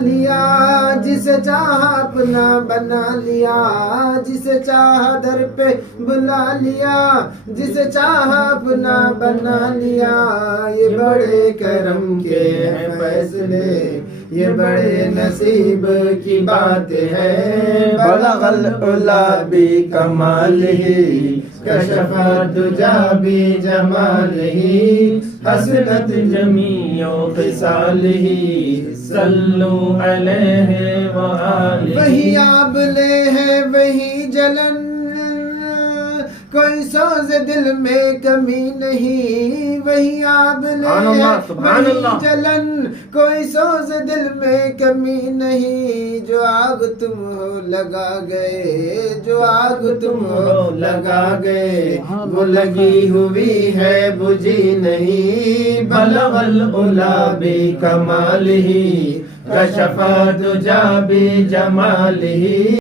لیا جسے چاہا اپنا بنا لیا، جسے چاہا در پہ بلا لیا، جسے چاہا اپنا بنا لیا۔ یہ بڑے کرم کے ہیں فیصلے، یہ بڑے نصیب کی بات ہے۔ بلغ العلا بکمالہ، کشف الدجا بجمالہ، حسنت جمیع خصالہ، صلو علیہ وآلہ۔ وہی آبلے ہے وہی جلن، کوئی سوز دل میں کمی نہیں۔ وہی آبلے ہے وہی جلن، کوئی سوز دل میں کمی نہیں۔ جو آگ تم ہو لگا گئے، جو آگ تم ہو لگا گئے، وہ لگی ہوئی ہے بجھی نہیں۔ بلغ العلا بکمالہ، کشف الدجا بجمالہ۔